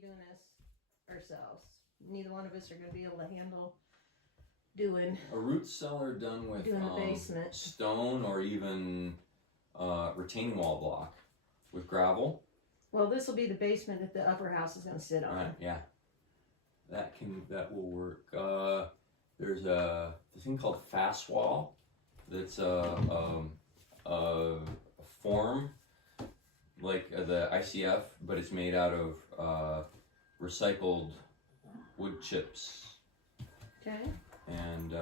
doing this ourselves. Neither one of us are going to be able to handle doing a root cellar done with the basement. stone or even retaining wall block with gravel. Well, this will be the basement that the upper house is going to sit on. Right, yeah. That will work. There's a thing called fast wall. That's a form like the ICF, but it's made out of recycled wood chips. Okay. And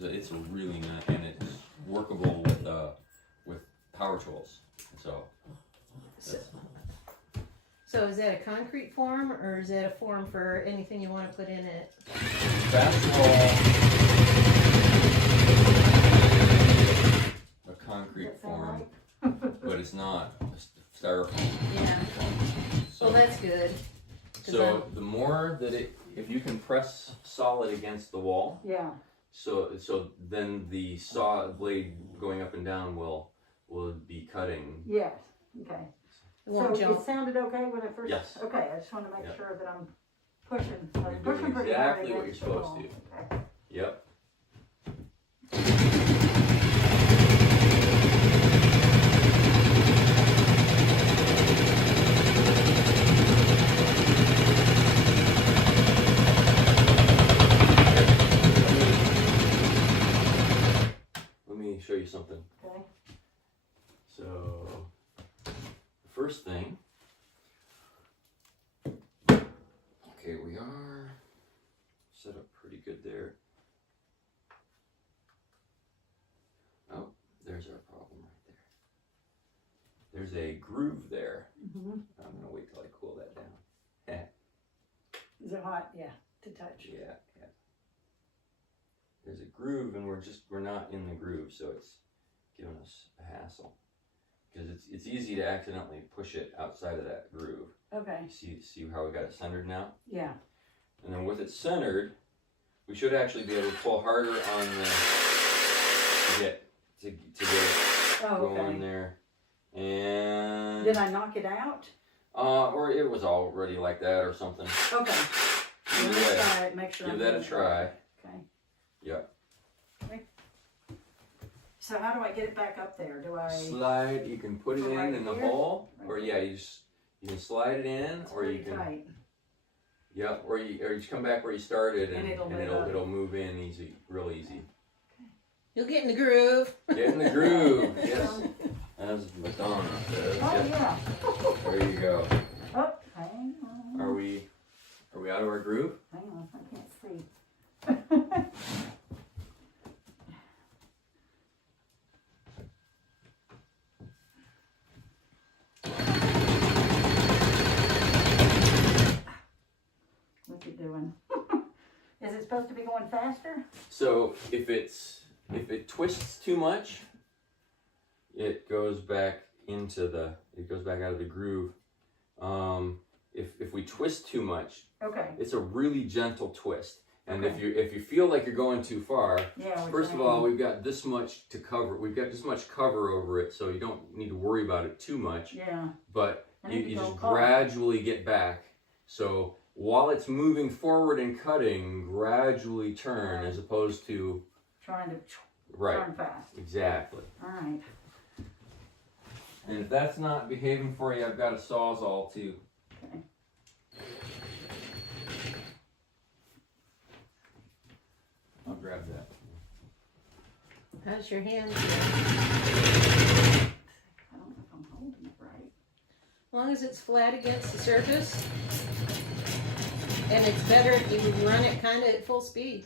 it's a really nice, and it's workable with power tools. So is that a concrete form, or is that a form for anything you want to put in it? Fast wall, a concrete form, but it's not styrofoam. Yeah. So, well, that's good. So the more that if you can press solid against the wall, yeah. So then the saw blade going up and down will be cutting. Yes. Okay. So it sounded okay when I first. Yes. Okay. I just want to make sure that I'm pushing. You're doing exactly what you're supposed to. Okay. Yep. Show you something. Okay. So, first thing. Okay, we are set up pretty good there. Oh, there's our problem right there. There's a groove there. Mm-hmm. I'm gonna wait till I cool that down. Is it hot? Yeah, to touch. Yeah. There's a groove, and we're not in the groove, so it's giving us a hassle because it's easy to accidentally push it outside of that groove. Okay. See how we got it centered now? Yeah. And then with it centered, we should actually be able to pull harder on to get it going there. And did I knock it out? Or it was already like that or something. Okay. Let's try it. Make sure. Give that a try. Okay. Yeah. Okay. So how do I get it back up there? Do I slide? You can put it in the hole, or yeah, you can slide it in, it's or you can. Tight. Yeah, or you just come back where you started, and it'll move in easy, real easy. Okay. You'll get in the groove. Get in the groove. Yes. As Madonna says. Oh yeah. There you go. Oh, hang on. Are we out of our groove? Hang on, I can't see. What's it doing? Is it supposed to be going faster? So if it twists too much, it goes back out of the groove. If we twist too much, okay, it's a really gentle twist. And if you feel like you're going too far, first of all, we've got this much to cover. We've got this much cover over it, so you don't need to worry about it too much. Yeah. But you just gradually get back. So while it's moving forward and cutting, gradually turn as opposed to trying to turn fast. Exactly. All right. And if that's not behaving for you, I've got a Sawzall too. Okay. I'll grab that. How's your hands? I don't know if I'm holding it right. As long as it's flat against the surface, and it's better if you run it kind of at full speed.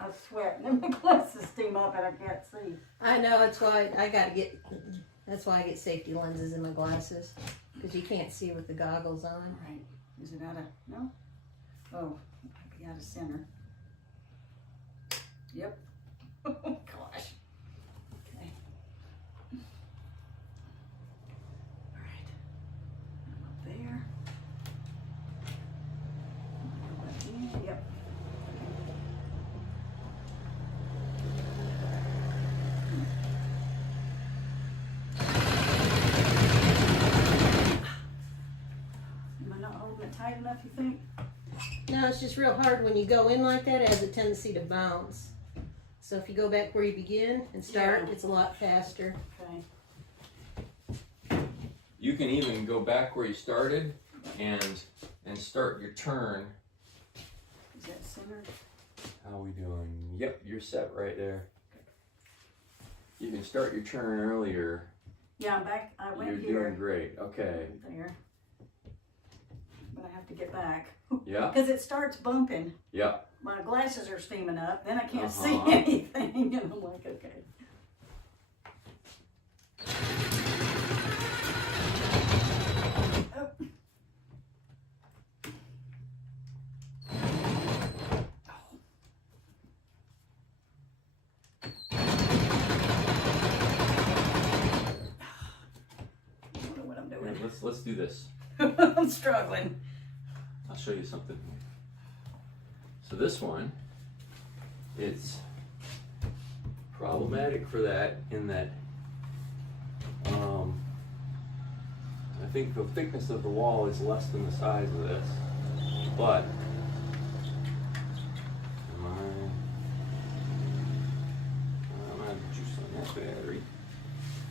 I sweat and my glasses steam up and I can't see. I know, that's why I get safety lenses in my glasses. because you can't see with the goggles on. Right. Is it out of, no? Oh, it might be out of center. Yep. Oh gosh. Okay. All right. I'm up there. Go back in. Yep. Am I not holding it tight enough, you think? No, it's just real hard when you go in like that. It has a tendency to bounce. So if you go back where you begin and start, Yeah. it's a lot faster. Okay. You can even go back where you started and start your turn. Is that centered? How are we doing? Yep, you're set right there. You can start your turn earlier. Yeah, I'm back. I went You're here. doing great. Okay. There. But I have to get back. Yeah. Because it starts bumping. Yeah. My glasses are steaming up. Then I can't see Uh-huh. anything. And I'm like, okay. Oh. I don't know what I'm doing. Let's do this. I'm struggling. I'll show you something. So this one, it's problematic for that in that I think the thickness of the wall is less than the size of this, but I'm out of juice on that battery.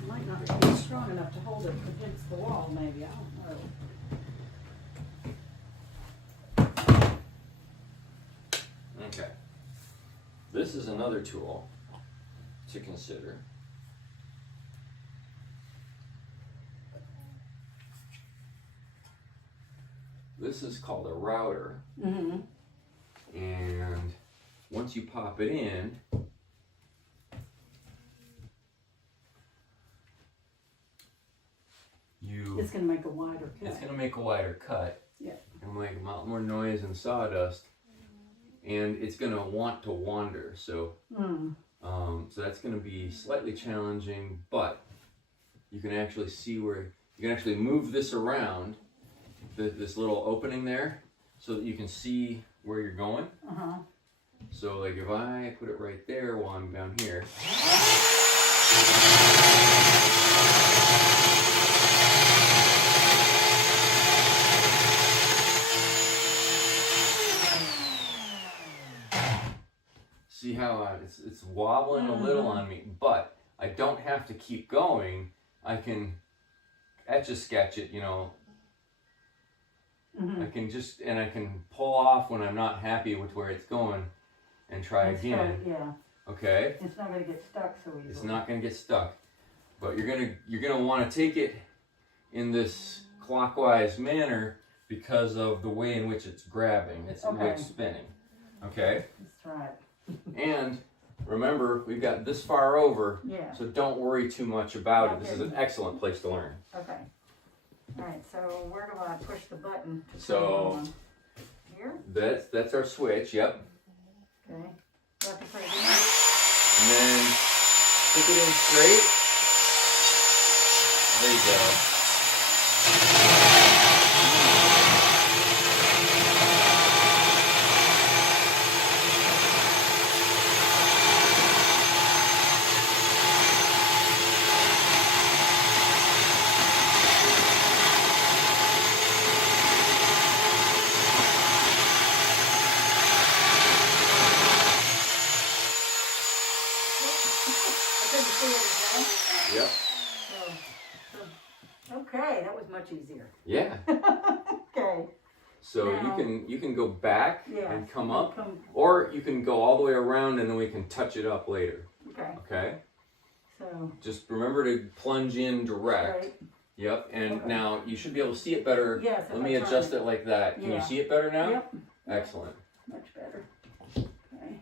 Might not be strong enough to hold it against the wall, maybe. I don't know. Okay. This is another tool to consider. This is called a router. Mm-hmm. And once you pop it in, It's going to make a wider cut. it's going to make a wider cut. Yeah. And make a lot more noise and sawdust. And it's going to want to wander. So, so that's going to be slightly challenging, but you can actually see where, you can actually move this around, this little opening there, so that you can see where you're going. Uh-huh. So like if I put it right there while I'm down here. See how it's wobbling a little on me, but I don't have to keep going. I can etch-a-sketch it, you know. I can just, and I can pull off when I'm not happy with where it's going and try again. Yeah. Okay? It's not going to get stuck so easily. It's not going to get stuck. But you're gonna want to take it in this clockwise manner because of the way in which it's grabbing. It's the way it's spinning. Okay? That's right. And remember, we've got this far over, Yeah. so don't worry too much about it. This is an excellent place to learn. Okay. All right, so where do I push the button to So- turn it on? Here? That's our switch, yep. Okay. Do I have to put it And then stick it in straight. There you go. I couldn't see it again. Yep. Okay, that was much easier. Yeah. Okay. So Now- you can go back Yeah. and come up, or you can go all the way around and then we can touch it up later. Okay. Okay? So Just remember to plunge in direct. right. Yep. And Okay. now you should be able to see it better. Yes. Let me adjust it like that. Can Yeah. you see it better now? Yep. Excellent. Much better. Okay.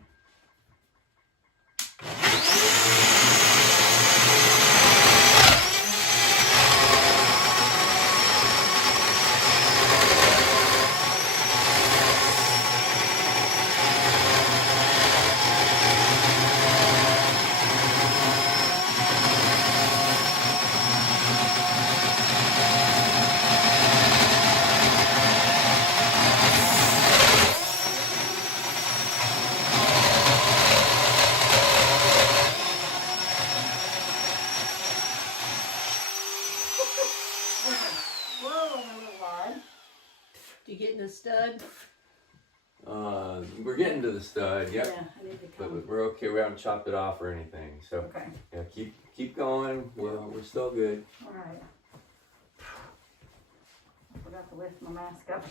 You getting the stud? We're getting to the stud. Yep. Yeah, I need to come. But we're okay. We haven't chopped it off or anything. So Okay. yeah, keep going. We're still good. All right. I forgot to lift my mask up.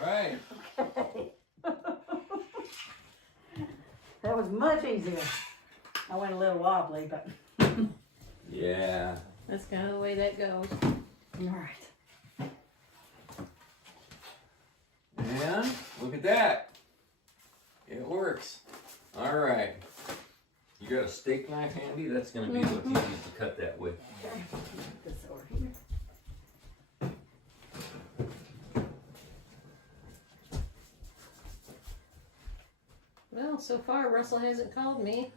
All right. That was much easier. I went a little wobbly, but. Yeah. That's kind of the way that goes. All right. And look at that. It works. All right. You got a steak knife handy? That's going to be what you use to cut that with. Okay. Put this over here. Well, so far Russell hasn't called me.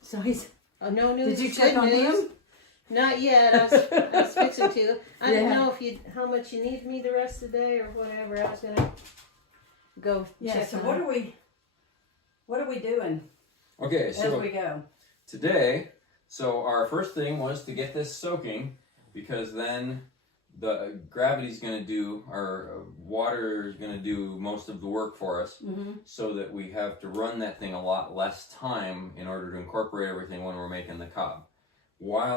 So he's. No news. Did you is check good on news. him? Not yet. I was fixing to. I didn't Yeah. know if how much you need me the rest of the day or whatever. I was gonna go Yeah. check So on what him. are we doing Okay, as so we go? today, our first thing was to get this soaking, because then the gravity's going to do, our water is going to do most of the work for us, Mm-hmm. so that we have to run that thing a lot less time in order to incorporate everything when we're making the cob.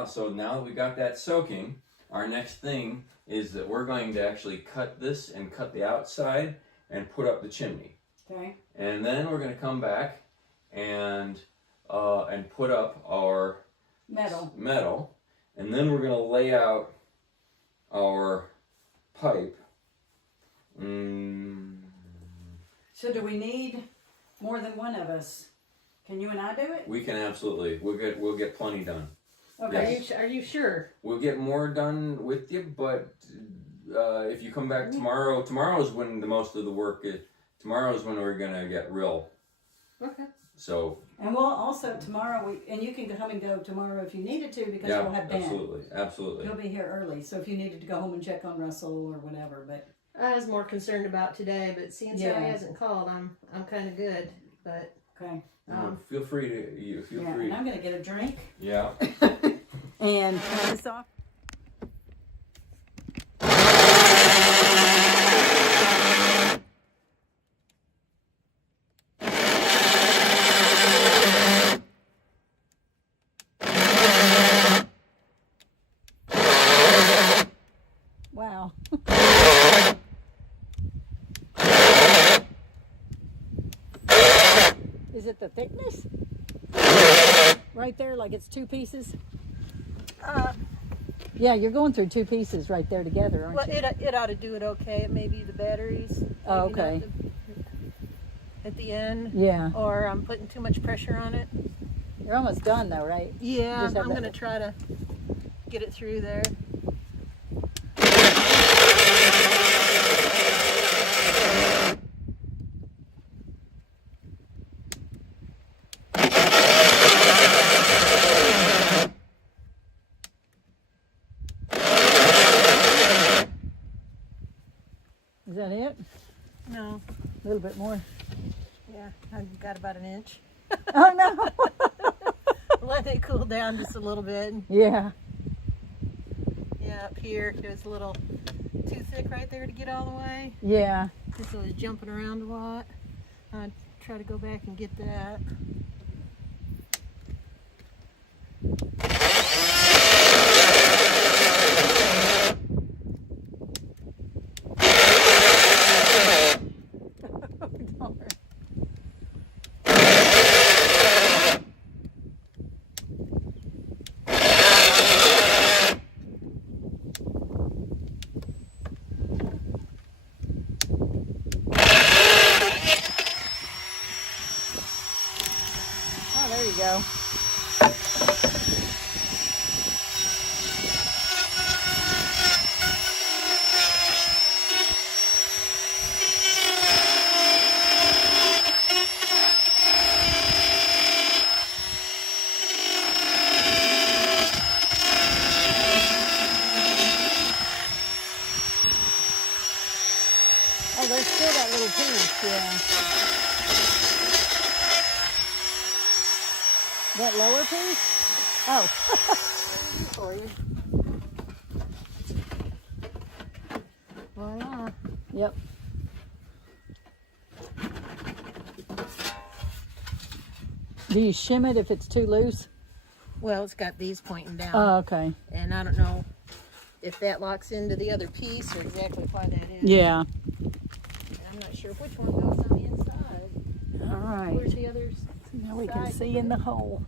So now that we got that soaking, our next thing is that we're going to actually cut this and cut the outside and put up the chimney. Okay. And then we're going to come back and put up our Metal. and then we're going to lay out our pipe. So do we need more than one of us? Can you and I do it? We can absolutely. We'll get plenty done. Okay. Yes. Are you sure? We'll get more done with you, but if you come back tomorrow is when the most of the work is. Tomorrow is when we're going to get real. Okay. So. And we'll also tomorrow, and you can come and go tomorrow if you needed to, because Yeah, we'll have Dan. absolutely. He'll be here early, so if you needed to go home and check on Russell or whatever, but. I was more concerned about today, but since Yeah. he hasn't called, I'm kind of good. But Okay. Feel free to feel Yeah, free. and I'm gonna get a drink. Yeah. And turn this off. Wow. Is it the thickness? Right there, like it's two pieces? Yeah, you're going through two pieces right there together, aren't well, you? it ought to do it okay. It may be the batteries. Oh, maybe not okay. At the end, Yeah. or I'm putting too much pressure on it. You're almost done though, right? Yeah, Just have I'm that- gonna try to get it through there. Is that it? No, A little bit more. yeah, I've got about an inch. Oh no. Let it cool down just a little bit. Yeah. Yeah, up here it was a little too thick right there to get all the way. Yeah. Just was jumping around a lot. I'd try to go back and get that. Darn. Oh, there you go. Oh, there's still that little piece, yeah. That lower piece? Oh. For you. Voila. Yep. Do you shim it if it's too loose? Well, it's got these pointing down. Oh, okay. And I don't know if that locks into the other piece or exactly why that is. Yeah. And I'm not sure which one goes on the inside. All right. Where's the others? Now we can see in the hole.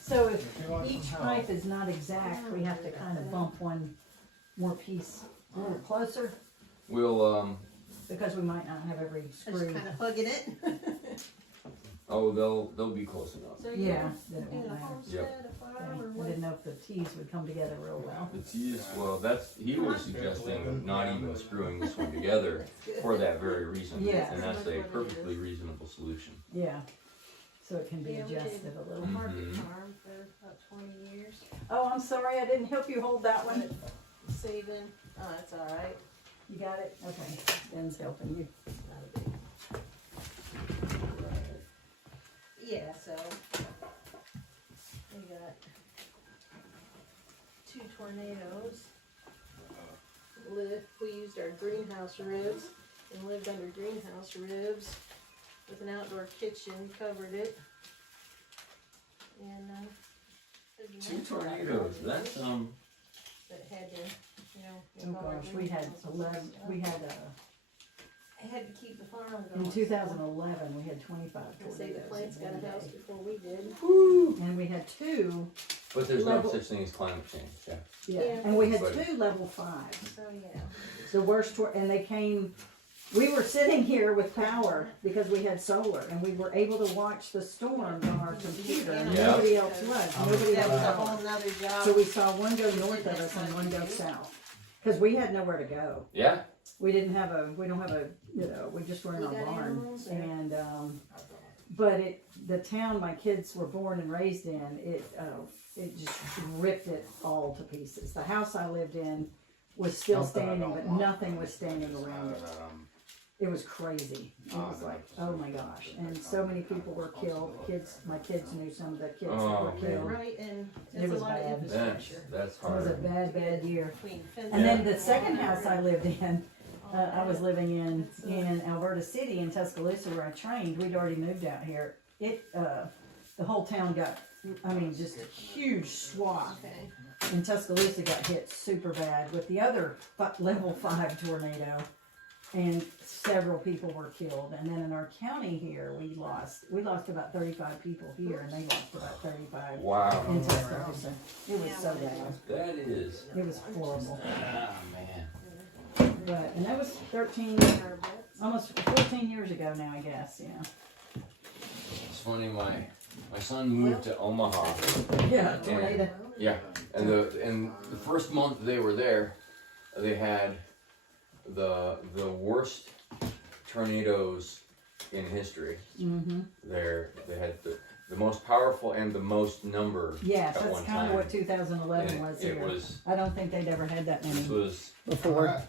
So if each pipe is not exact, we have to kind of bump one more piece a little closer We'll because we might not have every Just screw. kind of hugging it. they'll be close enough. So Yeah, you're then it won't doing a matter. homestead, a farm, or I what? didn't know if the T's would come together real well. The T's, well, he was suggesting not even screwing this one together for that very reason. Yeah. And that's a perfectly reasonable solution. Yeah, so it can be Yeah, we adjusted did a little. Market Mhm. farm for about 20 years. Oh, I'm sorry, I didn't help you hold that one. Saving. Oh, that's all right. You got it? Okay, Ben's helping you. Not a big. Yeah, so we got 2 tornadoes. We used our greenhouse ribs and lived under greenhouse ribs with an outdoor kitchen, covered it. And there's 2 natural tornadoes, outdoor that's, that had to, Oh with all our gosh, we had greenhouses and 11, stuff. we had, I had to keep the farm going. in 2011, we had 25 I say the tornadoes plants in got one a house day. before we did. And we had 2, but there's no Level- such thing as climate change, yeah. yeah, Yeah. and we had But- 2 level 5s. So yeah. The worst, and they came, we were sitting here with power because we had solar and we were able to watch the storms on our computer and Yeah. nobody else was. Nobody That else was a saw. whole nother job. So we saw one go north of us and one go south. Because we had nowhere to go. Yeah, We don't have a, we just were in You our got barn. animals, or- And, but the town my kids were born and raised in, it just ripped it all to pieces. The house I lived in was still standing, but nothing was standing around it. It was crazy. It was like, oh my gosh. And so many people were killed. My kids knew some of the kids that were Oh, killed. Right, and It it's a was lot of bad. infrastructure. that's It was a hard. bad year. Between And then fences the second and house I lived in, I was living in Alberta City in Tuscaloosa where I trained. We'd already moved out here. The whole town got, just a huge swath. Okay. And Tuscaloosa got hit super bad with the other level 5 tornado. And several people were killed. And then in our county here, we lost about 35 people here, and they lost about 35 Wow. in Tuscaloosa. It was so bad. That is, It was horrible. man. And that was 13, Our butts. almost 14 years ago now, I guess, yeah. It's funny, my son moved to Omaha. Yeah, tornado. Yeah, and the first month they were there, they had the worst tornadoes in history. Mm-hmm. They had the most powerful and the most number Yes, at that's one kind time. of what 2011 And was it here. was I don't think they'd ever had that this many was before.